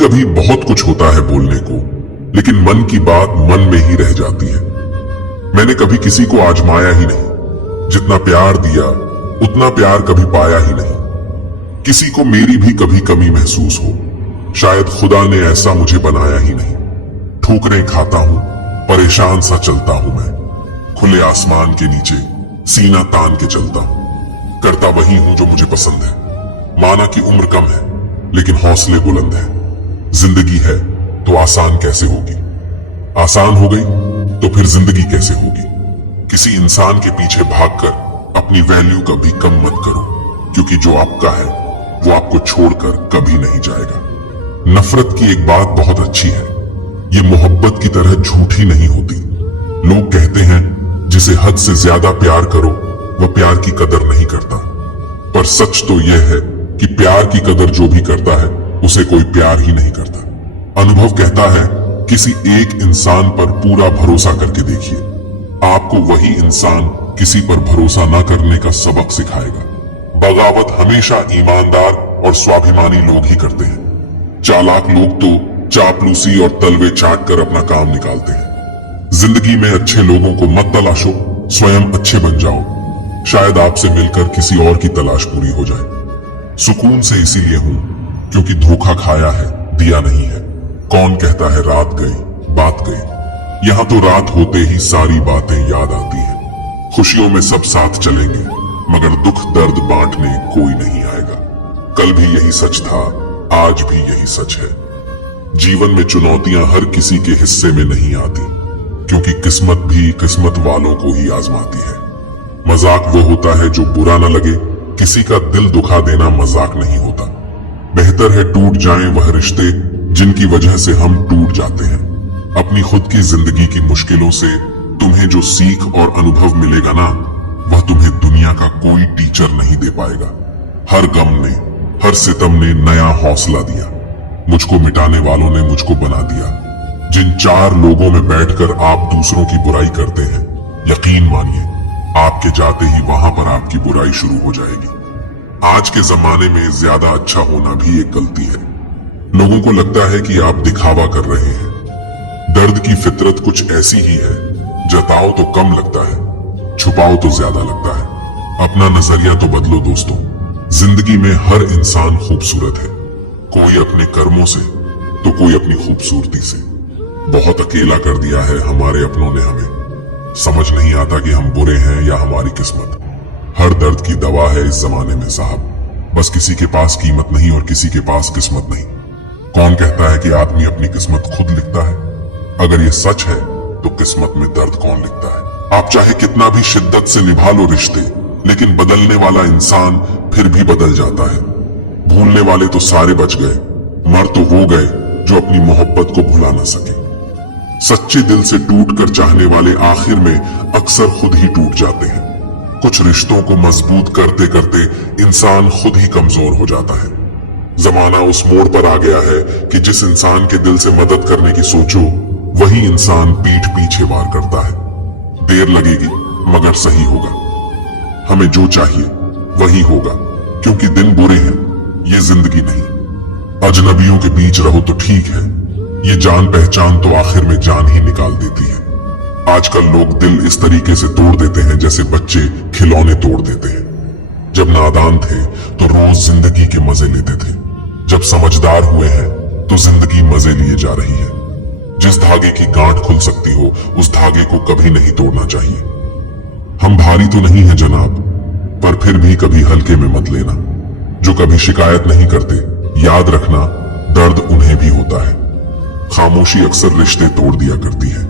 कभी बहुत कुछ होता है बोलने को, लेकिन मन की बात मन में ही रह जाती है। मैंने कभी किसी को आजमाया ही नहीं, जितना प्यार दिया उतना प्यार कभी पाया ही नहीं। किसी को मेरी भी कभी कमी महसूस हो, शायद खुदा ने ऐसा मुझे बनाया ही नहीं। ठोकरें खाता हूं, परेशान सा चलता हूं मैं, खुले आसमान के नीचे सीना तान के चलता हूं। करता वही हूं जो मुझे पसंद है। माना कि उम्र कम है, लेकिन हौसले बुलंद है। जिंदगी है तो आसान कैसे होगी? आसान हो गई तो फिर जिंदगी कैसे होगी? किसी इंसान के पीछे भागकर अपनी वैल्यू कभी कम मत करो, क्योंकि जो आपका है वो आपको छोड़कर कभी नहीं जाएगा। नफरत की एक बात बहुत अच्छी है, ये मोहब्बत की तरह झूठी नहीं होती। लोग कहते हैं जिसे हद से ज्यादा प्यार करो वह प्यार की कदर नहीं करता, पर सच तो यह है कि प्यार की कदर जो भी करता है उसे कोई प्यार ही नहीं करता। अनुभव कहता है किसी एक इंसान पर पूरा भरोसा करके देखिए, आपको वही इंसान किसी पर भरोसा न करने का सबक सिखाएगा। बगावत हमेशा ईमानदार और स्वाभिमानी लोग ही करते हैं। चालाक लोग तो चापलूसी और तलवे चाट कर अपना काम निकालते हैं। जिंदगी में अच्छे लोगों को मत तलाशो, स्वयं अच्छे बन जाओ। शायद आपसे मिलकर किसी और की तलाश पूरी हो जाए। सुकून से इसीलिए हूं क्योंकि धोखा खाया है, दिया नहीं है। कौन कहता है रात गई बात गई? यहां तो रात होते ही सारी बातें याद आती हैं। खुशियों में सब साथ चलेंगे, मगर दुख दर्द बांटने कोई नहीं आएगा। कल भी यही सच था, आज भी यही सच है। जीवन में चुनौतियां हर किसी के हिस्से में नहीं आती, क्योंकि किस्मत भी किस्मत वालों को ही आजमाती है। मजाक वो होता है जो बुरा न लगे, किसी का दिल दुखा देना मजाक नहीं होता। बेहतर है टूट जाएं वह रिश्ते जिनकी वजह से हम टूट जाते हैं। अपनी खुद की जिंदगी की मुश्किलों से तुम्हें जो सीख और अनुभव मिलेगा ना, वह तुम्हें दुनिया का कोई टीचर नहीं दे पाएगा। हर गम ने, हर सितम ने नया हौसला दिया। मुझको मिटाने वालों ने मुझको बना दिया। जिन चार लोगों में बैठकर आप दूसरों की बुराई करते हैं, यकीन मानिए आपके जाते ही वहां पर आपकी बुराई शुरू हो जाएगी। आज के जमाने में ज्यादा अच्छा होना भी एक गलती है। लोगों को लगता है कि आप दिखावा कर रहे हैं। दर्द की फितरत कुछ ऐसी ही है, जताओ तो कम लगता है, छुपाओ तो ज्यादा लगता है। अपना नजरिया तो बदलो दोस्तों। जिंदगी में हर इंसान खूबसूरत है, कोई अपने कर्मों से तो कोई अपनी खूबसूरती से। बहुत अकेला कर दिया है हमारे अपनों ने हमें। समझ नहीं आता कि हम बुरे हैं या हमारी किस्मत। हर दर्द की दवा है इस जमाने में साहब, बस किसी के पास कीमत नहीं और किसी के पास किस्मत नहीं। कौन कहता है कि आदमी अपनी किस्मत खुद लिखता है? अगर ये सच है तो किस्मत में दर्द कौन लिखता है? आप चाहे कितना भी शिद्दत से निभा लो रिश्ते, लेकिन बदलने वाला इंसान फिर भी बदल जाता है। भूलने वाले तो सारे बच गए, मर तो वो गए जो अपनी मोहब्बत को भुला ना सके। सच्चे दिल से टूट कर चाहने वाले आखिर में अक्सर खुद ही टूट जाते हैं। कुछ रिश्तों को मजबूत करते करते इंसान खुद ही कमजोर हो जाता है। जमाना उस मोड़ पर आ गया है कि जिस इंसान के दिल से मदद करने की सोचो, वही इंसान पीठ पीछे वार करता है। देर लगेगी मगर सही होगा। हमें जो चाहिए वही होगा, क्योंकि दिन बुरे हैं, ये जिंदगी नहीं। अजनबियों के बीच रहो तो ठीक है, ये जान पहचान तो आखिर में जान ही निकाल देती है। आजकल लोग दिल इस तरीके से तोड़ देते हैं जैसे बच्चे खिलौने तोड़ देते हैं। जब नादान थे तो रोज जिंदगी के मजे लेते थे, जब समझदार हुए हैं तो जिंदगी मजे लिए जा रही है। जिस धागे की गांठ खुल सकती हो उस धागे को कभी नहीं तोड़ना चाहिए। हम भारी तो नहीं है जनाब, पर फिर भी कभी हल्के में मत लेना। जो कभी शिकायत नहीं करते, याद रखना दर्द उन्हें भी होता है। खामोशी अक्सर रिश्ते तोड़ दिया करती है।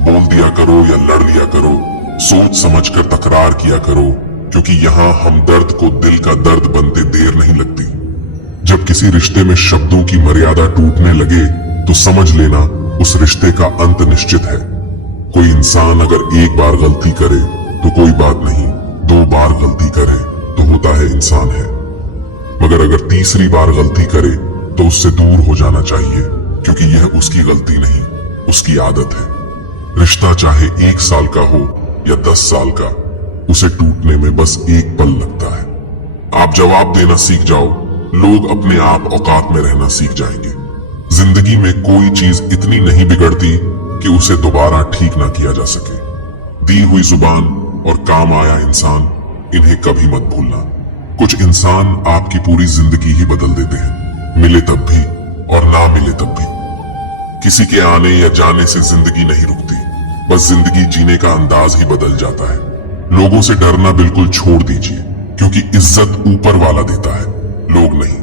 बोल दिया करो या लड़ लिया करो, सोच समझकर तकरार किया करो, क्योंकि यहाँ हमदर्द को दिल का दर्द बनते देर नहीं लगती। जब किसी रिश्ते में शब्दों की मर्यादा टूटने लगे तो समझ लेना उस रिश्ते का अंत निश्चित है। कोई इंसान अगर एक बार गलती करे तो कोई बात नहीं, 2 बार गलती करे तो होता है इंसान है, मगर अगर तीसरी बार गलती करे तो उससे दूर हो जाना चाहिए, क्योंकि यह उसकी गलती नहीं, उसकी आदत है। रिश्ता चाहे 1 साल का हो या 10 साल का, उसे टूटने में बस एक पल लगता है। आप जवाब देना सीख जाओ, लोग अपने आप औकात में रहना सीख जाएंगे। जिंदगी में कोई चीज इतनी नहीं बिगड़ती कि उसे दोबारा ठीक ना किया जा सके। दी हुई जुबान और काम आया इंसान, इन्हें कभी मत भूलना। कुछ इंसान आपकी पूरी जिंदगी ही बदल देते हैं, मिले तब भी और ना मिले तब भी। किसी के आने या जाने से जिंदगी नहीं रुकती, बस जिंदगी जीने का अंदाज ही बदल जाता है। लोगों से डरना बिल्कुल छोड़ दीजिए, क्योंकि इज्जत ऊपर वाला देता है, लोग नहीं।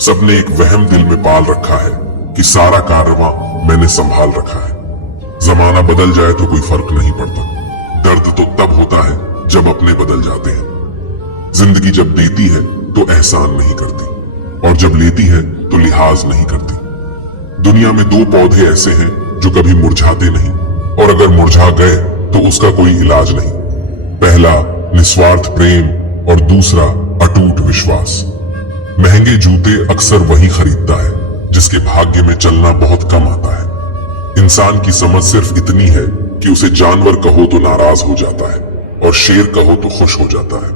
सबने एक वहम दिल में पाल रखा है कि सारा कारवां मैंने संभाल रखा है। जमाना बदल जाए तो कोई फर्क नहीं पड़ता, दर्द तो तब होता है जब अपने बदल जाते हैं। जिंदगी जब देती है तो एहसान नहीं करती, और जब लेती है तो लिहाज नहीं करती। दुनिया में दो पौधे ऐसे हैं जो कभी मुरझाते नहीं, और अगर मुरझा गए तो उसका कोई इलाज नहीं। पहला निस्वार्थ प्रेम और दूसरा अटूट विश्वास। महंगे जूते अक्सर वही खरीदता है जिसके भाग्य में चलना बहुत कम आता है। इंसान की समझ सिर्फ इतनी है कि उसे जानवर कहो तो नाराज हो जाता है और शेर कहो तो खुश हो जाता है।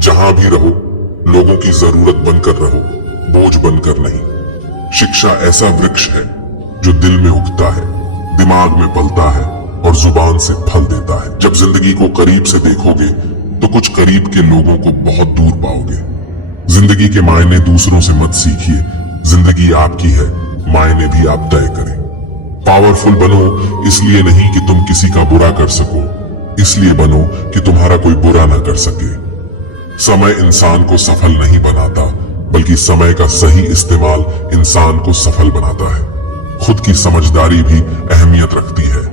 जहां भी रहो, लोगों की जरूरत बनकर रहो, बोझ बनकर नहीं। शिक्षा ऐसा वृक्ष है जो दिल में उगता है, दिमाग में पलता है और जुबान से फल देता है। जब जिंदगी को करीब से देखोगे तो कुछ करीब के लोगों को बहुत दूर पाओगे। जिंदगी के मायने दूसरों से मत सीखिए, जिंदगी आपकी है, मायने भी आप तय करें। पावरफुल बनो इसलिए नहीं कि तुम किसी का बुरा कर सको, इसलिए बनो कि तुम्हारा कोई बुरा ना कर सके। समय इंसान को सफल नहीं बनाता, बल्कि समय का सही इस्तेमाल इंसान को सफल बनाता है। खुद की समझदारी भी अहमियत रखती है,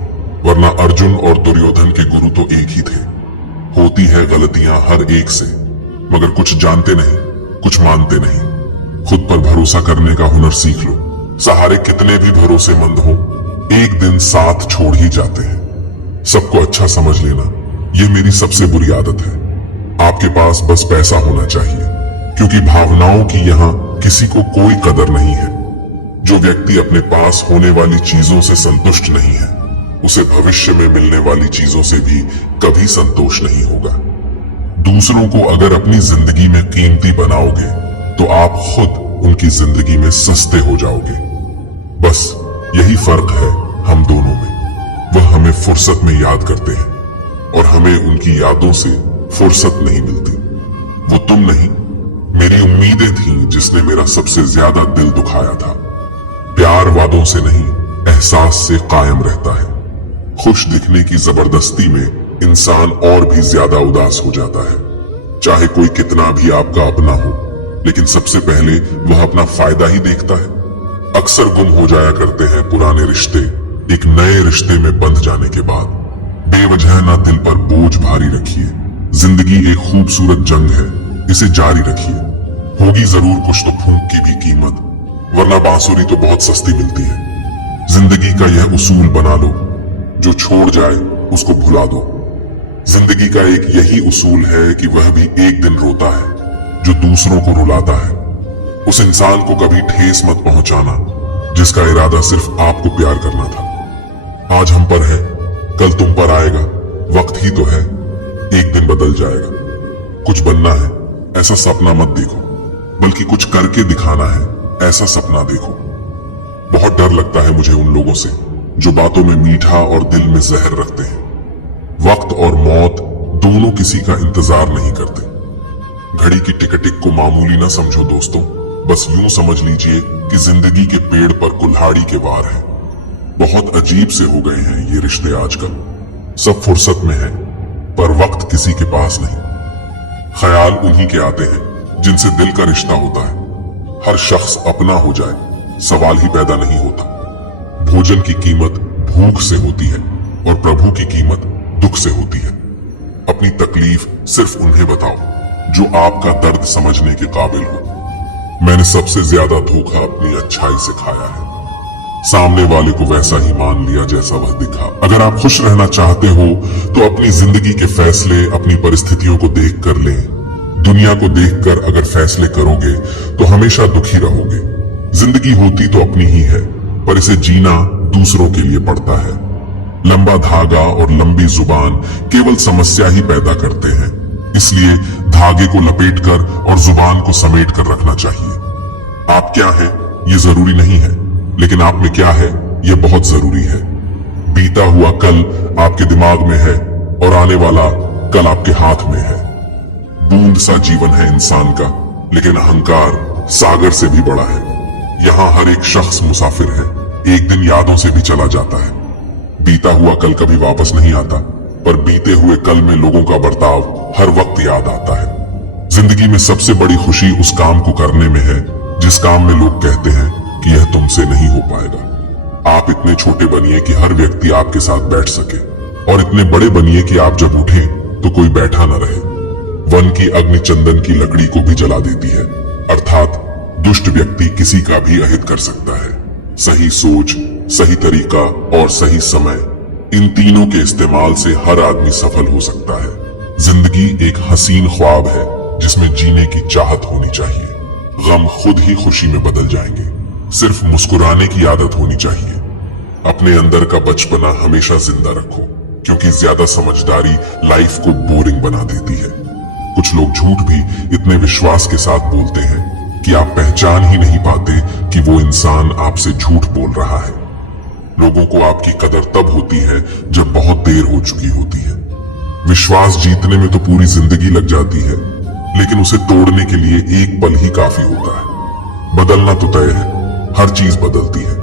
वरना अर्जुन और दुर्योधन के गुरु तो एक ही थे। होती है गलतियां हर एक से, मगर कुछ जानते नहीं, कुछ मानते नहीं। खुद पर भरोसा करने का हुनर सीख लो। सहारे कितने भी भरोसेमंद हो, एक दिन साथ छोड़ ही जाते हैं। सबको अच्छा समझ लेना, यह मेरी सबसे बुरी आदत है। आपके पास बस पैसा होना चाहिए, क्योंकि भावनाओं की यहां किसी को कोई कदर नहीं है। जो व्यक्ति अपने पास होने वाली चीजों से संतुष्ट नहीं है, उसे भविष्य में मिलने वाली चीजों से भी कभी संतोष नहीं होगा। दूसरों को अगर अपनी जिंदगी में कीमती बनाओगे तो आप खुद उनकी जिंदगी में सस्ते हो जाओगे। बस यही फर्क है हम दोनों में। वह हमें फुर्सत में याद करते हैं और हमें उनकी यादों से फुर्सत नहीं मिलती। वो तुम नहीं, मेरी उम्मीदें थीं जिसने मेरा सबसे ज्यादा दिल दुखाया था। प्यार वादों से नहीं, एहसास से कायम रहता है। खुश दिखने की जबरदस्ती में इंसान और भी ज्यादा उदास हो जाता है। चाहे कोई कितना भी आपका अपना हो, लेकिन सबसे पहले वह अपना फायदा ही देखता है। अक्सर गुम हो जाया करते हैं पुराने रिश्ते एक नए रिश्ते में बंध जाने के बाद। बेवजह ना दिल पर बोझ भारी रखिए। जिंदगी एक खूबसूरत जंग है, इसे जारी रखिए। होगी जरूर कुछ तो फूंक की भी कीमत, वरना बांसुरी तो बहुत सस्ती मिलती है। जिंदगी का यह उसूल बना लो, जो छोड़ जाए उसको भुला दो। जिंदगी का एक यही उसूल है कि वह भी एक दिन रोता है जो दूसरों को रुलाता है। उस इंसान को कभी ठेस मत पहुंचाना जिसका इरादा सिर्फ आपको प्यार करना था। आज हम पर है, कल तुम पर आएगा। वक्त ही तो है, एक दिन बदल जाएगा। कुछ बनना है ऐसा सपना मत देखो, बल्कि कुछ करके दिखाना है ऐसा सपना देखो। बहुत डर लगता है मुझे उन लोगों से जो बातों में मीठा और दिल में जहर रखते हैं। वक्त और मौत दोनों किसी का इंतजार नहीं करते। घड़ी की टिक टिक को मामूली ना समझो दोस्तों, बस यूं समझ लीजिए कि जिंदगी के पेड़ पर कुल्हाड़ी के वार हैं। बहुत अजीब से हो गए हैं ये रिश्ते आजकल। सब फुर्सत में है, पर वक्त किसी के पास नहीं। ख्याल उन्हीं के आते हैं जिनसे दिल का रिश्ता होता है। हर शख्स अपना हो जाए, सवाल ही पैदा नहीं होता। भोजन की कीमत भूख से होती है और प्रभु की कीमत दुख से होती है। अपनी तकलीफ सिर्फ उन्हें बताओ जो आपका दर्द समझने के काबिल हो। मैंने सबसे ज्यादा धोखा अपनी अच्छाई से खाया है। सामने वाले को वैसा ही मान लिया जैसा वह दिखा। अगर आप खुश रहना चाहते हो तो अपनी जिंदगी के फैसले अपनी परिस्थितियों को देख कर लें। दुनिया को देखकर अगर फैसले करोगे तो हमेशा दुखी रहोगे। जिंदगी होती तो अपनी ही है, पर इसे जीना दूसरों के लिए पड़ता है। लंबा धागा और लंबी जुबान केवल समस्या ही पैदा करते हैं। इसलिए धागे को लपेटकर और जुबान को समेट कर रखना चाहिए। आप क्या हैं ये जरूरी नहीं है, लेकिन आप में क्या है यह बहुत जरूरी है। बीता हुआ कल आपके दिमाग में है और आने वाला कल आपके हाथ में है। बूंद सा जीवन है इंसान का, लेकिन अहंकार सागर से भी बड़ा है। यहाँ हर एक शख्स मुसाफिर है, एक दिन यादों से भी चला जाता है। बीता हुआ कल कभी वापस नहीं आता, पर बीते हुए कल में लोगों का बर्ताव हर वक्त याद आता है। जिंदगी में सबसे बड़ी खुशी उस काम को करने में है जिस काम में लोग कहते हैं कि यह तुमसे नहीं हो पाएगा। आप इतने छोटे बनिए कि हर व्यक्ति आपके साथ बैठ सके, और इतने बड़े बनिए कि आप जब उठें तो कोई बैठा न रहे। वन की अग्नि चंदन की लकड़ी को भी जला देती है, अर्थात दुष्ट व्यक्ति किसी का भी अहित कर सकता है। सही सोच, सही तरीका और सही समय, इन तीनों के इस्तेमाल से हर आदमी सफल हो सकता है। जिंदगी एक हसीन ख्वाब है जिसमें जीने की चाहत होनी चाहिए। गम खुद ही खुशी में बदल जाएंगे, सिर्फ मुस्कुराने की आदत होनी चाहिए। अपने अंदर का बचपना हमेशा जिंदा रखो, क्योंकि ज्यादा समझदारी लाइफ को बोरिंग बना देती है। कुछ लोग झूठ भी इतने विश्वास के साथ बोलते हैं कि आप पहचान ही नहीं पाते कि वो इंसान आपसे झूठ बोल रहा है। लोगों को आपकी कदर तब होती है जब बहुत देर हो चुकी होती है। विश्वास जीतने में तो पूरी जिंदगी लग जाती है, लेकिन उसे तोड़ने के लिए एक पल ही काफी होता है। बदलना तो तय है, हर चीज बदलती है।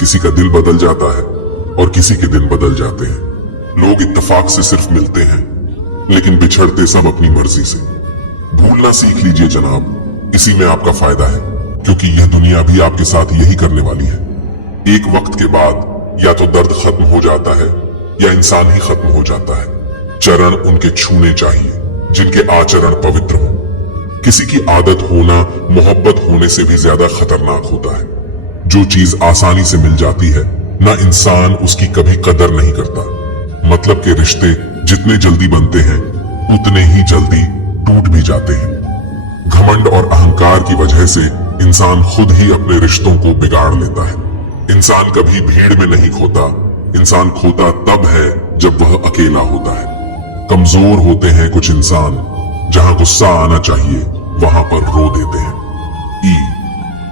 किसी का दिल बदल जाता है और किसी के दिन बदल जाते हैं। लोग इत्तेफाक से सिर्फ मिलते हैं, लेकिन बिछड़ते सब अपनी मर्जी से। भूलना सीख लीजिए जनाब, इसी में आपका फायदा है, क्योंकि यह दुनिया भी आपके साथ यही करने वाली है। एक वक्त के बाद या तो दर्द खत्म हो जाता है या इंसान ही खत्म हो जाता है। चरण उनके छूने चाहिए जिनके आचरण पवित्र हो। किसी की आदत होना मोहब्बत होने से भी ज्यादा खतरनाक होता है। जो चीज आसानी से मिल जाती है ना, इंसान उसकी कभी कदर नहीं करता। मतलब के रिश्ते जितने जल्दी बनते हैं उतने ही जल्दी टूट भी जाते हैं। घमंड और अहंकार की वजह से इंसान खुद ही अपने रिश्तों को बिगाड़ लेता है। इंसान कभी भीड़ में नहीं खोता, इंसान खोता तब है जब वह अकेला होता है। कमजोर होते हैं कुछ इंसान, जहां गुस्सा आना चाहिए वहां पर रो देते हैं।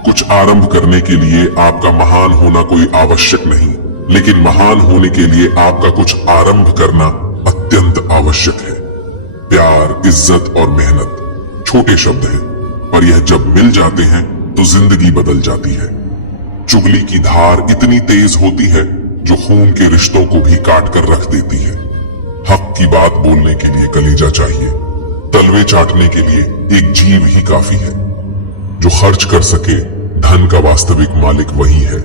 कुछ आरंभ करने के लिए आपका महान होना कोई आवश्यक नहीं, लेकिन महान होने के लिए आपका कुछ आरंभ करना अत्यंत आवश्यक है। प्यार, इज्जत और मेहनत छोटे शब्द हैं, पर यह जब मिल जाते हैं तो जिंदगी बदल जाती है। चुगली की धार इतनी तेज होती है जो खून के रिश्तों को भी काट कर रख देती है। हक की बात बोलने के लिए कलेजा चाहिए, तलवे चाटने के लिए एक जीव ही काफी है। जो खर्च कर सके धन का वास्तविक मालिक वही है,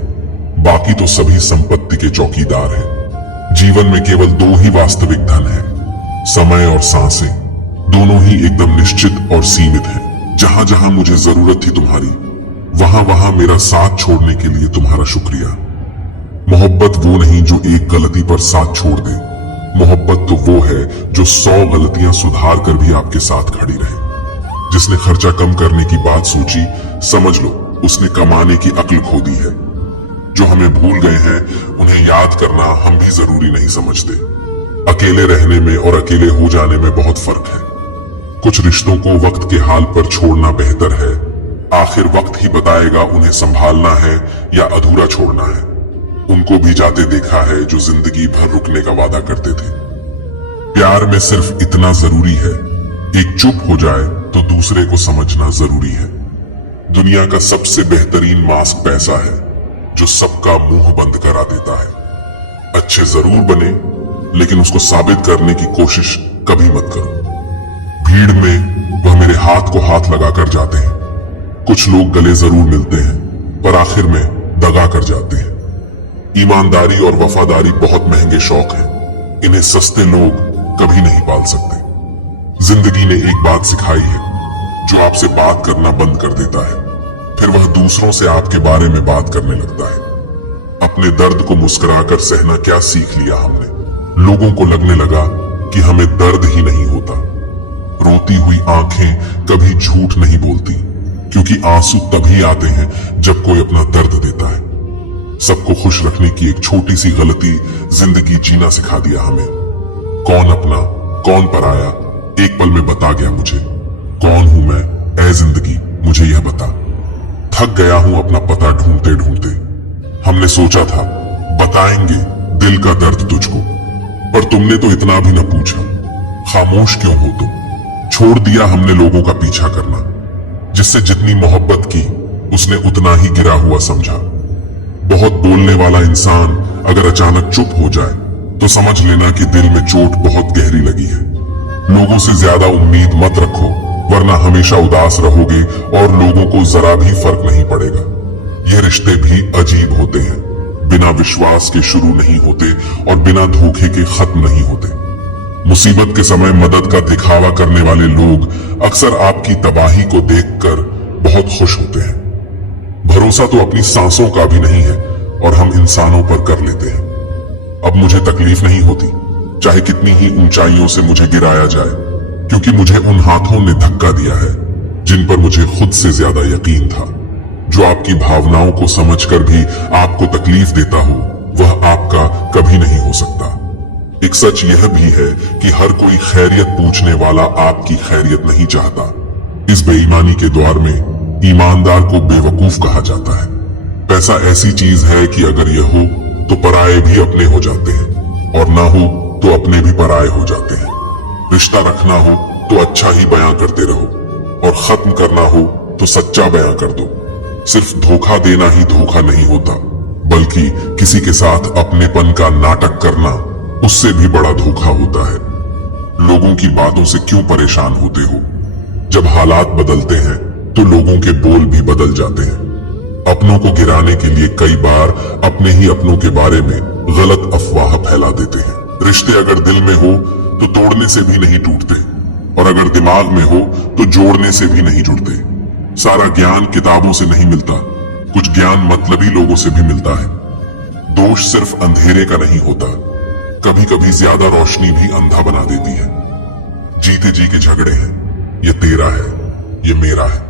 बाकी तो सभी संपत्ति के चौकीदार हैं। जीवन में केवल दो ही वास्तविक धन है, समय और सांसें। दोनों ही एकदम निश्चित और सीमित हैं। जहां जहां मुझे जरूरत थी तुम्हारी, वहां वहां मेरा साथ छोड़ने के लिए तुम्हारा शुक्रिया। मोहब्बत वो नहीं जो एक गलती पर साथ छोड़ दे, मोहब्बत तो वो है जो 100 गलतियां सुधार कर भी आपके साथ खड़ी रहे। जिसने खर्चा कम करने की बात सोची, समझ लो उसने कमाने की अक्ल खो दी है। जो हमें भूल गए हैं उन्हें याद करना हम भी जरूरी नहीं समझते। अकेले रहने में और अकेले हो जाने में बहुत फर्क है। कुछ रिश्तों को वक्त के हाल पर छोड़ना बेहतर है। आखिर वक्त ही बताएगा उन्हें संभालना है या अधूरा छोड़ना है। उनको भी जाते देखा है जो जिंदगी भर रुकने का वादा करते थे। प्यार में सिर्फ इतना जरूरी है, एक चुप हो जाए तो दूसरे को समझना जरूरी है। दुनिया का सबसे बेहतरीन मास्क पैसा है, जो सबका मुंह बंद करा देता है। अच्छे जरूर बने, लेकिन उसको साबित करने की कोशिश कभी मत करो। भीड़ में वह मेरे हाथ को हाथ लगाकर जाते हैं। कुछ लोग गले जरूर मिलते हैं, पर आखिर में दगा कर जाते हैं। ईमानदारी और वफादारी बहुत महंगे शौक हैं, इन्हें सस्ते लोग कभी नहीं पाल सकते। जिंदगी ने एक बात सिखाई है, जो आपसे बात करना बंद कर देता है, फिर वह दूसरों से आपके बारे में बात करने लगता है। अपने दर्द को मुस्कुराकर सहना क्या सीख लिया हमने। लोगों को लगने लगा कि हमें दर्द ही नहीं होता। रोती हुई आंखें कभी झूठ नहीं बोलती, क्योंकि आंसू तभी आते हैं जब कोई अपना दर्द देता है। सबको खुश रखने की एक छोटी सी गलती जिंदगी जीना सिखा दिया हमें। कौन अपना कौन पराया एक पल में बता गया मुझे। कौन हूं मैं, ऐ जिंदगी मुझे यह बता। थक गया हूं अपना पता ढूंढते ढूंढते। हमने सोचा था बताएंगे दिल का दर्द तुझको, पर तुमने तो इतना भी न पूछा। खामोश क्यों हो तुम? छोड़ दिया हमने लोगों का पीछा करना। जिससे जितनी मोहब्बत की उसने उतना ही गिरा हुआ समझा। बहुत बोलने वाला इंसान अगर अचानक चुप हो जाए तो समझ लेना कि दिल में चोट बहुत गहरी लगी है। लोगों से ज्यादा उम्मीद मत रखो, वरना हमेशा उदास रहोगे और लोगों को जरा भी फर्क नहीं पड़ेगा। ये रिश्ते भी अजीब होते हैं, बिना विश्वास के शुरू नहीं होते और बिना धोखे के खत्म नहीं होते। मुसीबत के समय मदद का दिखावा करने वाले लोग अक्सर आपकी तबाही को देखकर बहुत खुश होते हैं। भरोसा तो अपनी सांसों का भी नहीं है और हम इंसानों पर कर लेते हैं। अब मुझे तकलीफ नहीं होती, चाहे कितनी ही ऊंचाइयों से मुझे गिराया जाए, क्योंकि मुझे उन हाथों ने धक्का दिया है जिन पर मुझे खुद से ज्यादा यकीन था। जो आपकी भावनाओं को समझकर भी आपको तकलीफ देता हो, वह आपका कभी नहीं हो सकता। एक सच यह भी है कि हर कोई खैरियत पूछने वाला आपकी खैरियत नहीं चाहता। इस बेईमानी के दौर में ईमानदार को बेवकूफ कहा जाता है। पैसा ऐसी चीज है कि अगर यह हो तो पराये भी अपने हो जाते हैं, और ना हो तो अपने भी पराये हो जाते हैं। रिश्ता रखना हो तो अच्छा ही बयां करते रहो, और खत्म करना हो तो सच्चा बयां कर दो। सिर्फ धोखा देना ही धोखा नहीं होता, बल्कि किसी के साथ अपनेपन का नाटक करना उससे भी बड़ा धोखा होता है। लोगों की बातों से क्यों परेशान होते हो? जब हालात बदलते हैं तो लोगों के बोल भी बदल जाते हैं। अपनों को गिराने के लिए कई बार अपने ही अपनों के बारे में गलत अफवाह फैला देते हैं। रिश्ते अगर दिल में हो तो तोड़ने से भी नहीं टूटते, और अगर दिमाग में हो तो जोड़ने से भी नहीं जुड़ते। सारा ज्ञान किताबों से नहीं मिलता, कुछ ज्ञान मतलबी लोगों से भी मिलता है। दोष सिर्फ अंधेरे का नहीं होता, कभी कभी ज्यादा रोशनी भी अंधा बना देती है। जीते जी के झगड़े हैं, ये तेरा है, ये मेरा है।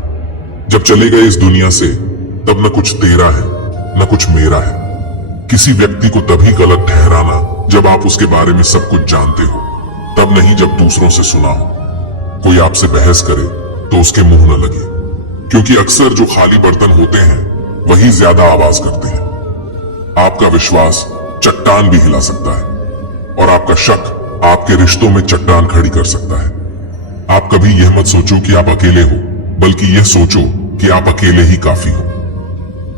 जब चले गए इस दुनिया से तब न कुछ तेरा है न कुछ मेरा है। किसी व्यक्ति को तभी गलत ठहराना जब आप उसके बारे में सब कुछ जानते हो, तब नहीं जब दूसरों से सुना हो। कोई आपसे बहस करे तो उसके मुंह न लगे, क्योंकि अक्सर जो खाली बर्तन होते हैं वही ज्यादा आवाज करते हैं। आपका विश्वास चट्टान भी हिला सकता है, और आपका शक आपके रिश्तों में चट्टान खड़ी कर सकता है। आप कभी यह मत सोचो कि आप अकेले हो, बल्कि यह सोचो कि आप अकेले ही काफी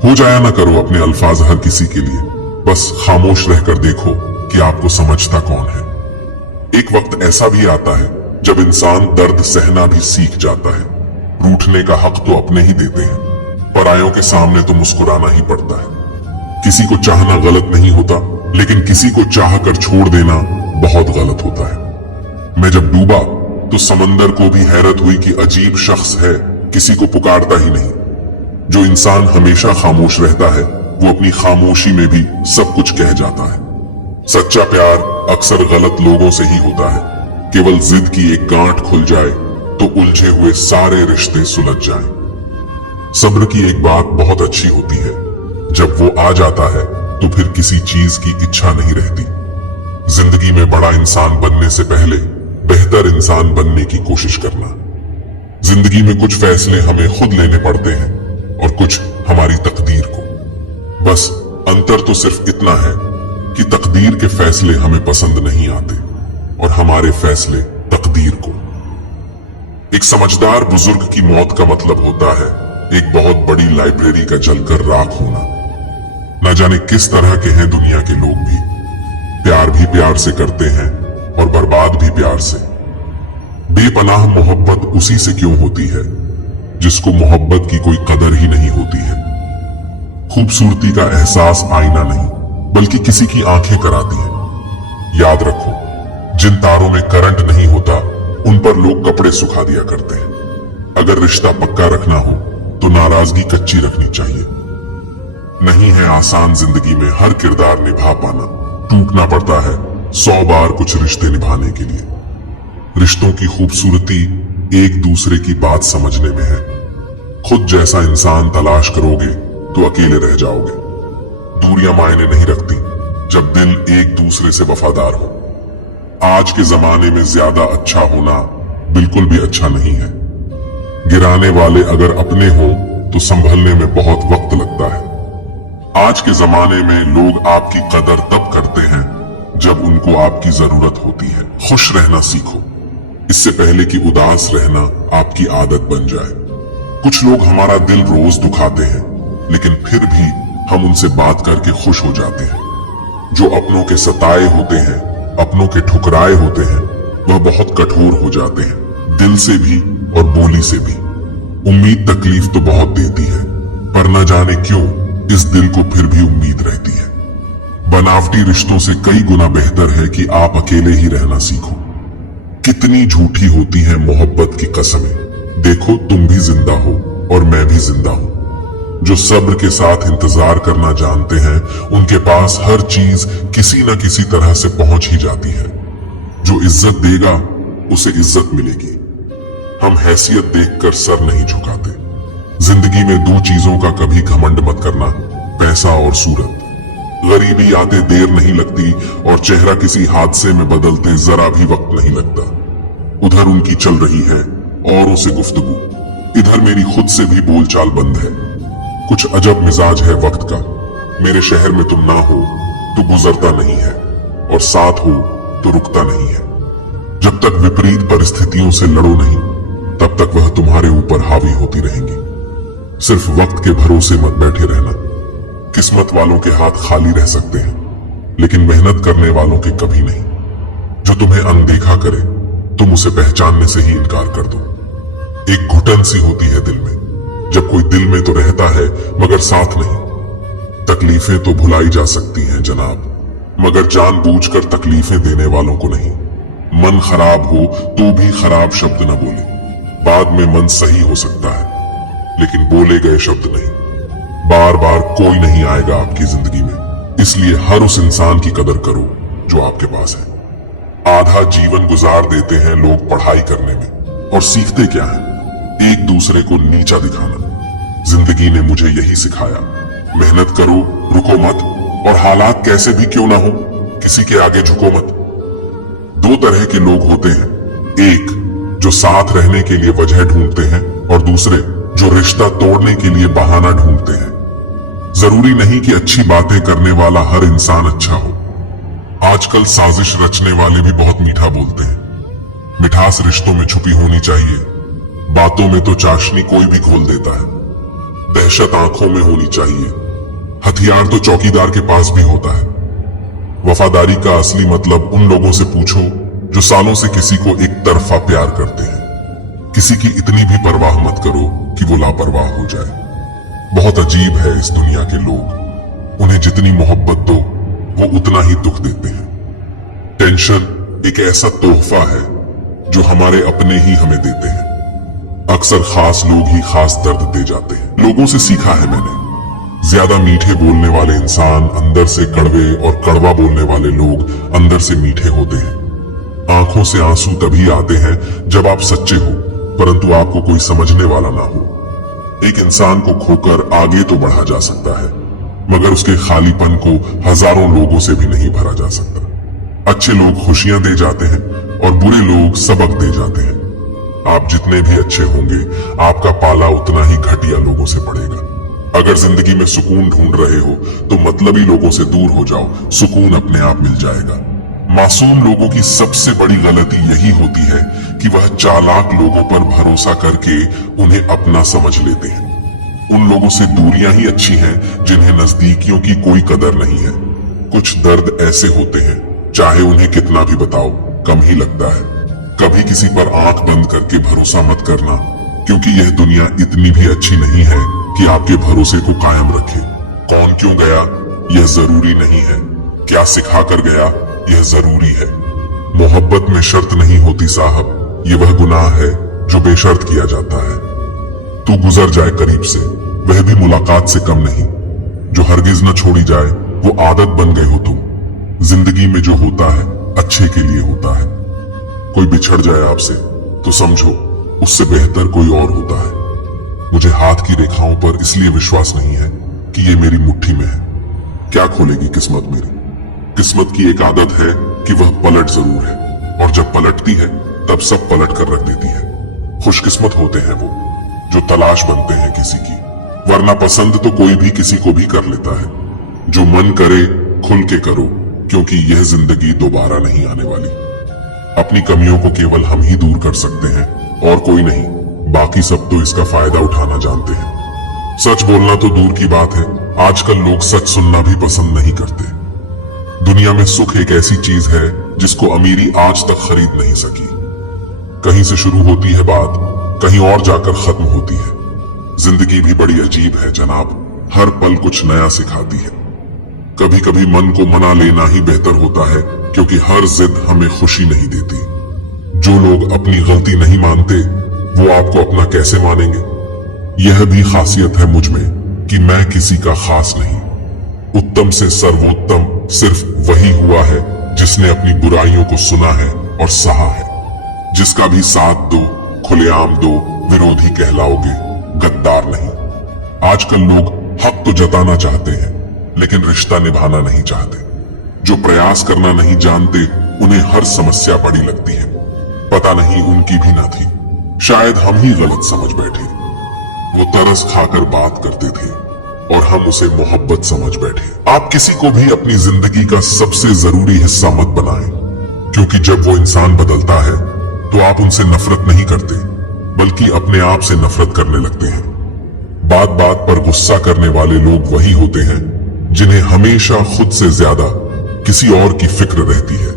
हो जाया ना करो अपने अल्फाज हर किसी के लिए, बस खामोश रहकर देखो कि आपको समझता कौन है। एक वक्त ऐसा भी आता है जब इंसान दर्द सहना भी सीख जाता है। रूठने का हक तो अपने ही देते हैं, परायों के सामने तो मुस्कुराना ही पड़ता है। किसी को चाहना गलत नहीं होता, लेकिन किसी को चाह कर छोड़ देना बहुत गलत होता है। मैं जब डूबा तो समंदर को भी हैरत हुई कि अजीब शख्स है, किसी को पुकारता ही नहीं। जो इंसान हमेशा खामोश रहता है वो अपनी खामोशी में भी सब कुछ कह जाता है। सच्चा प्यार अक्सर गलत लोगों से ही होता है। केवल जिद की एक गांठ खुल जाए तो उलझे हुए सारे रिश्ते सुलझ जाएं। सब्र की एक बात बहुत अच्छी होती है, जब वो आ जाता है तो फिर किसी चीज की इच्छा नहीं रहती। जिंदगी में बड़ा इंसान बनने से पहले बेहतर इंसान बनने की कोशिश करना। जिंदगी में कुछ फैसले हमें खुद लेने पड़ते हैं और कुछ हमारी तकदीर को। बस अंतर तो सिर्फ इतना है कि तकदीर के फैसले हमें पसंद नहीं आते और हमारे फैसले तकदीर को। एक समझदार बुजुर्ग की मौत का मतलब होता है एक बहुत बड़ी लाइब्रेरी का जलकर राख होना। न जाने किस तरह के हैं दुनिया के लोग भी, प्यार भी प्यार से करते हैं और बर्बाद भी प्यार से। बेपनाह मोहब्बत उसी से क्यों होती है जिसको मोहब्बत की कोई कदर ही नहीं होती है। खूबसूरती का एहसास आईना नहीं बल्कि किसी की आंखें कराती हैं। याद रखो, जिन तारों में करंट नहीं होता उन पर लोग कपड़े सुखा दिया करते हैं। अगर रिश्ता पक्का रखना हो तो नाराजगी कच्ची रखनी चाहिए। नहीं है आसान जिंदगी में हर किरदार निभा पाना, टूटना पड़ता है 100 बार कुछ रिश्ते निभाने के लिए। रिश्तों की खूबसूरती एक दूसरे की बात समझने में है। खुद जैसा इंसान तलाश करोगे तो अकेले रह जाओगे। दूरियां मायने नहीं रखती जब दिल एक दूसरे से वफादार हो। आज के जमाने में ज्यादा अच्छा होना बिल्कुल भी अच्छा नहीं है। गिराने वाले अगर अपने हो तो संभलने में बहुत वक्त लगता है। आज के जमाने में लोग आपकी कदर तब करते हैं जब उनको आपकी जरूरत होती है। खुश रहना सीखो, इससे पहले कि उदास रहना आपकी आदत बन जाए। कुछ लोग हमारा दिल रोज दुखाते हैं, लेकिन फिर भी हम उनसे बात करके खुश हो जाते हैं। जो अपनों के सताए होते हैं, अपनों के ठुकराए होते हैं, वह बहुत कठोर हो जाते हैं, दिल से भी और बोली से भी। उम्मीद तकलीफ तो बहुत देती है, पर न जाने क्यों इस दिल को फिर भी उम्मीद रहती है। बनावटी रिश्तों से कई गुना बेहतर है कि आप अकेले ही रहना सीखो। कितनी झूठी होती है मोहब्बत की कसमें। देखो तुम भी जिंदा हो और मैं भी जिंदा हूं। जो सब्र के साथ इंतजार करना जानते हैं, उनके पास हर चीज किसी न किसी तरह से पहुंच ही जाती है। जो इज्जत देगा उसे इज्जत मिलेगी। हम हैसियत देखकर सर नहीं झुकाते। जिंदगी में दो चीजों का कभी घमंड मत करना, पैसा और सूरत। गरीबी आते देर नहीं लगती और चेहरा किसी हादसे में बदलते जरा भी वक्त नहीं लगता। उधर उनकी चल रही है औरों से गुफ्तगू, इधर मेरी खुद से भी बोलचाल बंद है। कुछ अजब मिजाज है वक्त का। मेरे शहर में तुम ना हो तो गुजरता नहीं है, और साथ हो तो रुकता नहीं है। जब तक विपरीत परिस्थितियों से लड़ो नहीं, तब तक वह तुम्हारे ऊपर हावी होती रहेंगी। सिर्फ वक्त के भरोसे मत बैठे रहना। किस्मत वालों के हाथ खाली रह सकते हैं, लेकिन मेहनत करने वालों के कभी नहीं। जो तुम्हें अनदेखा करे, तुम उसे पहचानने से ही इनकार कर दो। एक घुटन सी होती है दिल में, जब कोई दिल में तो रहता है मगर साथ नहीं। तकलीफें तो भुलाई जा सकती हैं जनाब, मगर जानबूझकर तकलीफें देने वालों को नहीं। मन खराब हो तो भी खराब शब्द न बोले। बाद में मन सही हो सकता है, लेकिन बोले गए शब्द नहीं। बार बार कोई नहीं आएगा आपकी जिंदगी में, इसलिए हर उस इंसान की कदर करो जो आपके पास है। आधा जीवन गुजार देते हैं लोग पढ़ाई करने में, और सीखते क्या है? एक दूसरे को नीचा दिखाना। जिंदगी ने मुझे यही सिखाया, मेहनत करो, रुको मत, और हालात कैसे भी क्यों ना हो, किसी के आगे झुको मत। दो तरह के लोग होते हैं, एक जो साथ रहने के लिए वजह ढूंढते हैं, और दूसरे जो रिश्ता तोड़ने के लिए बहाना ढूंढते हैं। जरूरी नहीं कि अच्छी बातें करने वाला हर इंसान अच्छा हो। आजकल साजिश रचने वाले भी बहुत मीठा बोलते हैं। मिठास रिश्तों में छुपी होनी चाहिए। बातों में तो चाशनी कोई भी घोल देता है। दहशत आंखों में होनी चाहिए। हथियार तो चौकीदार के पास भी होता है। वफादारी का असली मतलब उन लोगों से पूछो जो सालों से किसी को एक तरफा प्यार करते हैं। किसी की इतनी भी परवाह मत करो कि वो लापरवाह हो जाए। बहुत अजीब है इस दुनिया के लोग, उन्हें जितनी मोहब्बत दो वो उतना ही दुख देते हैं। टेंशन एक ऐसा तोहफा है जो हमारे अपने ही हमें देते हैं। अक्सर खास लोग ही खास दर्द दे जाते हैं। लोगों से सीखा है मैंने, ज्यादा मीठे बोलने वाले इंसान अंदर से कड़वे, और कड़वा बोलने वाले लोग अंदर से मीठे होते हैं। आंखों से आंसू तभी आते हैं जब आप सच्चे हो, परंतु आपको कोई समझने वाला ना हो। एक इंसान को खोकर आगे तो बढ़ा जा सकता है, मगर उसके खालीपन को हजारों लोगों से भी नहीं भरा जा सकता। अच्छे लोग खुशियां दे जाते हैं और बुरे लोग सबक दे जाते हैं। आप जितने भी अच्छे होंगे, आपका पाला उतना ही घटिया लोगों से पड़ेगा। अगर जिंदगी में सुकून ढूंढ रहे हो तो मतलबी लोगों से दूर हो जाओ, सुकून अपने आप मिल जाएगा। मासूम लोगों की सबसे बड़ी गलती यही होती है कि वह चालाक लोगों पर भरोसा करके उन्हें अपना समझ लेते हैं। उन लोगों से दूरियां ही अच्छी हैं जिन्हें नजदीकियों की कोई कदर नहीं है। कुछ दर्द ऐसे होते हैं, चाहे उन्हें कितना भी बताओ कम ही लगता है। कभी किसी पर आंख बंद करके भरोसा मत करना, क्योंकि यह दुनिया इतनी भी अच्छी नहीं है कि आपके भरोसे को कायम रखे। कौन क्यों गया यह जरूरी नहीं है, क्या सिखा कर गया यह जरूरी है। मोहब्बत में शर्त नहीं होती साहब, ये वह गुनाह है जो बेशर्त किया जाता है। तू गुजर जाए करीब से, वह भी मुलाकात से कम नहीं। जो हरगिज न छोड़ी जाए वो आदत बन गए हो तुम। जिंदगी में जो होता है अच्छे के लिए होता है। कोई बिछड़ जाए आपसे तो समझो उससे बेहतर कोई और होता है। मुझे हाथ की रेखाओं पर इसलिए विश्वास नहीं है कि ये मेरी मुट्ठी में है। क्या खोलेगी किस्मत मेरी? किस्मत की एक आदत है कि वह पलट जरूर है, और जब पलटती है तब सब पलट कर रख देती है। खुशकिस्मत होते हैं वो जो तलाश बनते हैं किसी की, वरना पसंद तो कोई भी किसी को भी कर लेता है। जो मन करे खुल के करो, क्योंकि यह जिंदगी दोबारा नहीं आने वाली। अपनी कमियों को केवल हम ही दूर कर सकते हैं और कोई नहीं। बाकी सब तो इसका फायदा उठाना जानते हैं। सच बोलना तो दूर की बात है, आजकल लोग सच सुनना भी पसंद नहीं करते। दुनिया में सुख एक ऐसी चीज है जिसको अमीरी आज तक खरीद नहीं सकी। कहीं से शुरू होती है बात, कहीं और जाकर खत्म होती है। जिंदगी भी बड़ी अजीब है जनाब, हर पल कुछ नया सिखाती है। कभी कभी मन को मना लेना ही बेहतर होता है, क्योंकि हर जिद हमें खुशी नहीं देती। जो लोग अपनी गलती नहीं मानते वो आपको अपना कैसे मानेंगे। यह भी खासियत है मुझ में कि मैं किसी का खास नहीं। उत्तम से सर्वोत्तम सिर्फ वही हुआ है जिसने अपनी बुराइयों को सुना है और सहा है। जिसका भी साथ दो, खुलेआम दो, विरोधी कहलाओगे, गद्दार नहीं। आजकल लोग हक तो जताना चाहते हैं लेकिन रिश्ता निभाना नहीं चाहते। जो प्रयास करना नहीं जानते उन्हें हर समस्या बड़ी लगती है। पता नहीं उनकी भी ना थी, शायद हम ही गलत समझ बैठे। वो तरस खाकर बात करते थे और हम उसे मोहब्बत समझ बैठे। आप किसी को भी अपनी जिंदगी का सबसे जरूरी हिस्सा मत बनाएं, क्योंकि जब वो इंसान बदलता है तो आप उनसे नफरत नहीं करते बल्कि अपने आप से नफरत करने लगते हैं। बात बात पर गुस्सा करने वाले लोग वही होते हैं जिन्हें हमेशा खुद से ज्यादा किसी और की फिक्र रहती है।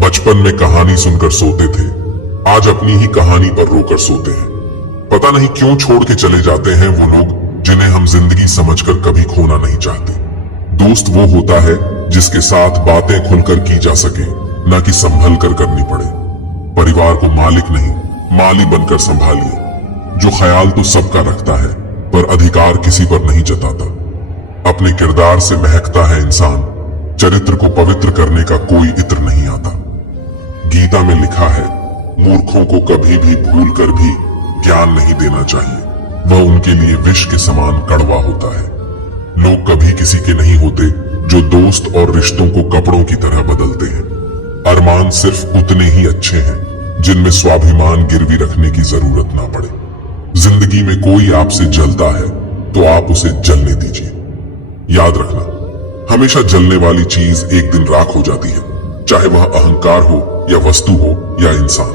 बचपन में कहानी सुनकर सोते थे, आज अपनी ही कहानी पर रोकर सोते हैं। पता नहीं क्यों छोड़ के चले जाते हैं वो लोग जिन्हें हम जिंदगी समझकर कभी खोना नहीं चाहते। दोस्त वो होता है जिसके साथ बातें खुलकर की जा सके, ना कि संभल कर करनी पड़े। परिवार को मालिक नहीं, माली बनकर संभालिए। जो ख्याल तो सबका रखता है पर अधिकार किसी पर नहीं जताता। अपने किरदार से महकता है इंसान, चरित्र को पवित्र करने का कोई इत्र नहीं आता। गीता में लिखा है, मूर्खों को कभी भी भूल कर भी ज्ञान नहीं देना चाहिए, वह उनके लिए विष के समान कड़वा होता है। लोग कभी किसी के नहीं होते जो दोस्त और रिश्तों को कपड़ों की तरह बदलते हैं। अरमान सिर्फ उतने ही अच्छे हैं जिनमें स्वाभिमान गिरवी रखने की जरूरत ना पड़े। जिंदगी में कोई आपसे जलता है तो आप उसे जलने दीजिए। याद रखना, हमेशा जलने वाली चीज एक दिन राख हो जाती है, चाहे वह अहंकार हो या वस्तु हो या इंसान।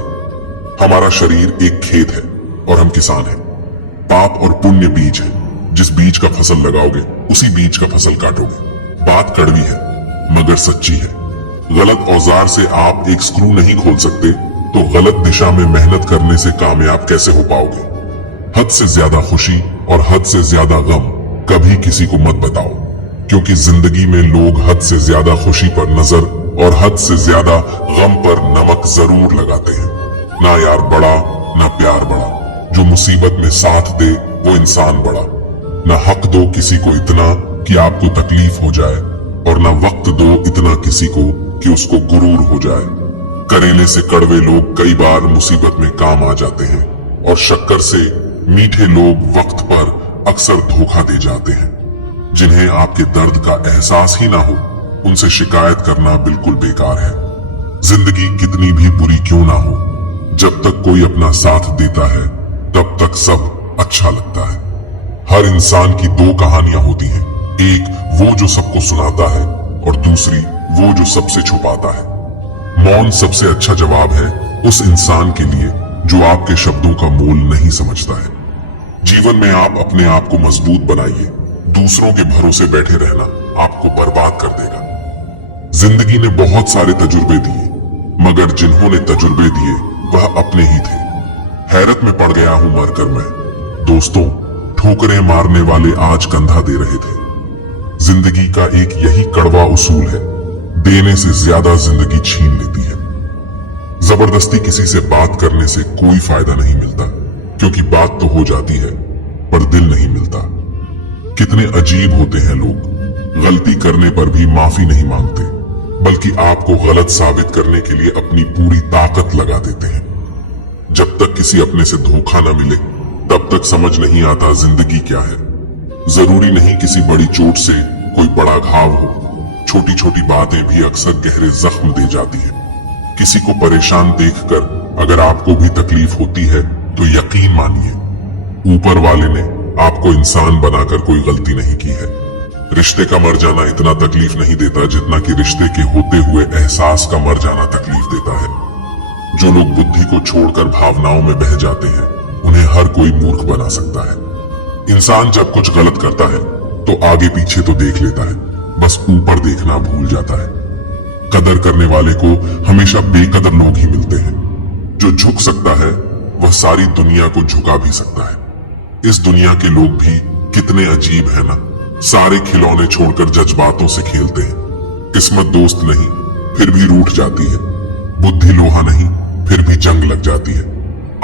हमारा शरीर एक खेत है और हम किसान हैं। पाप और पुण्य बीज है, जिस बीज का फसल लगाओगे उसी बीज का फसल काटोगे। बात कड़वी है मगर सच्ची है। गलत औजार से आप एक स्क्रू नहीं खोल सकते, तो गलत दिशा में मेहनत करने से कामयाब कैसे हो पाओगे। हद से ज्यादा खुशी और हद से ज्यादा गम कभी किसी को मत बताओ, क्योंकि जिंदगी में लोग हद से ज्यादा खुशी पर नजर और हद से ज्यादा गम पर नमक जरूर लगाते हैं। ना यार बड़ा, ना प्यार बड़ा। जो मुसीबत में साथ दे वो इंसान बड़ा। ना हक दो किसी को इतना कि आपको तकलीफ हो जाए, और ना वक्त दो इतना किसी को कि उसको गुरूर हो जाए। करेले से कड़वे लोग कई बार मुसीबत में काम आ जाते हैं, और शक्कर से मीठे लोग वक्त पर अक्सर धोखा दे जाते हैं। जिन्हें आपके दर्द का एहसास ही ना हो, उनसे शिकायत करना बिल्कुल बेकार है। जिंदगी कितनी भी बुरी क्यों ना हो, जब तक कोई अपना साथ देता है तब तक सब अच्छा लगता है। हर इंसान की दो कहानियां होती हैं, एक वो जो सबको सुनाता है और दूसरी वो जो सबसे छुपाता है। मौन सबसे अच्छा जवाब है उस इंसान के लिए जो आपके शब्दों का मोल नहीं समझता है। जीवन में आप अपने आप को मजबूत बनाइए, दूसरों के भरोसे बैठे रहना आपको बर्बाद कर देगा। जिंदगी ने बहुत सारे तजुर्बे दिए, मगर जिन्होंने तजुर्बे दिए वह अपने ही थे। हैरत में पड़ गया हूं मरकर मैं। दोस्तों, ठोकरें मारने वाले आज कंधा दे रहे थे। जिंदगी का एक यही कड़वा उसूल है, देने से ज्यादा जिंदगी छीन लेती है। जबरदस्ती किसी से बात करने से कोई फायदा नहीं मिलता, क्योंकि बात तो हो जाती है पर दिल नहीं मिलता। कितने अजीब होते हैं लोग, गलती करने पर भी माफी नहीं मांगते, बल्कि आपको गलत साबित करने के लिए अपनी पूरी ताकत लगा देते हैं। जब तक किसी अपने से धोखा न मिले तब तक समझ नहीं आता जिंदगी क्या है। जरूरी नहीं किसी बड़ी चोट से कोई बड़ा घाव हो, छोटी छोटी बातें भी अक्सर गहरे जख्म दे जाती हैं। किसी को परेशान देखकर अगर आपको भी तकलीफ होती है तो यकीन मानिए, ऊपर वाले ने आपको इंसान बनाकर कोई गलती नहीं की है। रिश्ते का मर जाना इतना तकलीफ नहीं देता जितना कि रिश्ते के होते हुए एहसास का मर जाना तकलीफ देता है। जो लोग बुद्धि को छोड़कर भावनाओं में बह जाते हैं उन्हें हर कोई मूर्ख बना सकता है। इंसान जब कुछ गलत करता है तो आगे पीछे तो देख लेता है, बस ऊपर देखना भूल जाता है। कदर करने वाले को हमेशा बेकदर लोग ही मिलते हैं। जो झुक सकता है वह सारी दुनिया को झुका भी सकता है। इस दुनिया के लोग भी कितने अजीब है ना, सारे खिलौने छोड़कर जज्बातों से खेलते हैं। किस्मत दोस्त नहीं फिर भी रूठ जाती है, बुद्धि लोहा नहीं फिर भी जंग लग जाती है,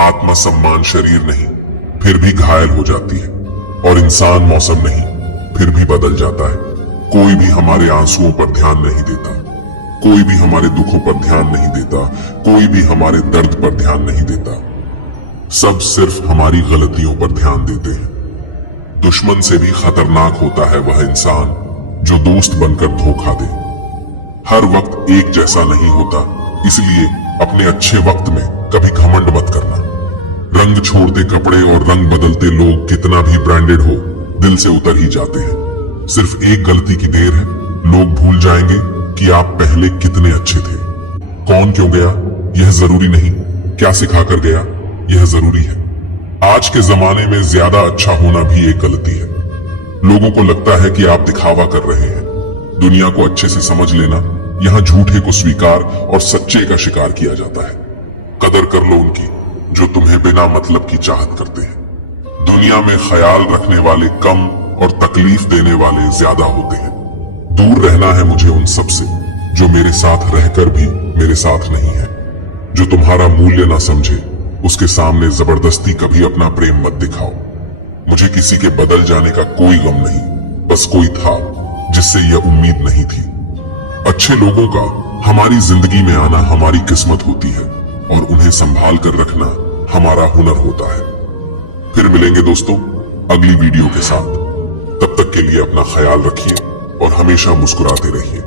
आत्मा सम्मान शरीर नहीं फिर भी घायल हो जाती है, और इंसान मौसम नहीं फिर भी बदल जाता है। कोई भी हमारे आंसुओं पर ध्यान नहीं देता, कोई भी हमारे दुखों पर ध्यान नहीं देता, कोई भी हमारे दर्द पर ध्यान नहीं देता। सब सिर्फ हमारी गलतियों पर ध्यान देते हैं। दुश्मन से भी खतरनाक होता है वह इंसान जो दोस्त बनकर धोखा दे। हर वक्त एक जैसा नहीं होता, इसलिए अपने अच्छे वक्त में कभी घमंड मत करना। रंग छोड़ते कपड़े और रंग बदलते लोग कितना भी ब्रांडेड हो दिल से उतर ही जाते हैं। सिर्फ एक गलती की देर है, लोग भूल जाएंगे कि आप पहले कितने अच्छे थे। कौन क्यों गया यह जरूरी नहीं, क्या सिखा कर गया यह जरूरी है। आज के जमाने में ज्यादा अच्छा होना भी एक गलती है। लोगों को लगता है कि आप दिखावा कर रहे हैं। दुनिया को अच्छे से समझ लेना, यहाँ झूठे को स्वीकार और सच्चे का शिकार किया जाता है। कदर कर लो उनकी जो तुम्हें बिना मतलब की चाहत करते हैं। दुनिया में ख्याल रखने वाले कम और तकलीफ देने वाले ज्यादा होते हैं। दूर रहना है मुझे उन सब से जो मेरे साथ रहकर भी मेरे साथ नहीं है। जो तुम्हारा मूल्य ना समझे उसके सामने जबरदस्ती कभी अपना प्रेम मत दिखाओ। मुझे किसी के बदल जाने का कोई गम नहीं, बस कोई था जिससे यह उम्मीद नहीं थी। अच्छे लोगों का हमारी जिंदगी में आना हमारी किस्मत होती है और उन्हें संभाल कर रखना हमारा हुनर होता है। फिर मिलेंगे दोस्तों अगली वीडियो के साथ। तब तक के लिए अपना ख्याल रखिए और हमेशा मुस्कुराते रहिए।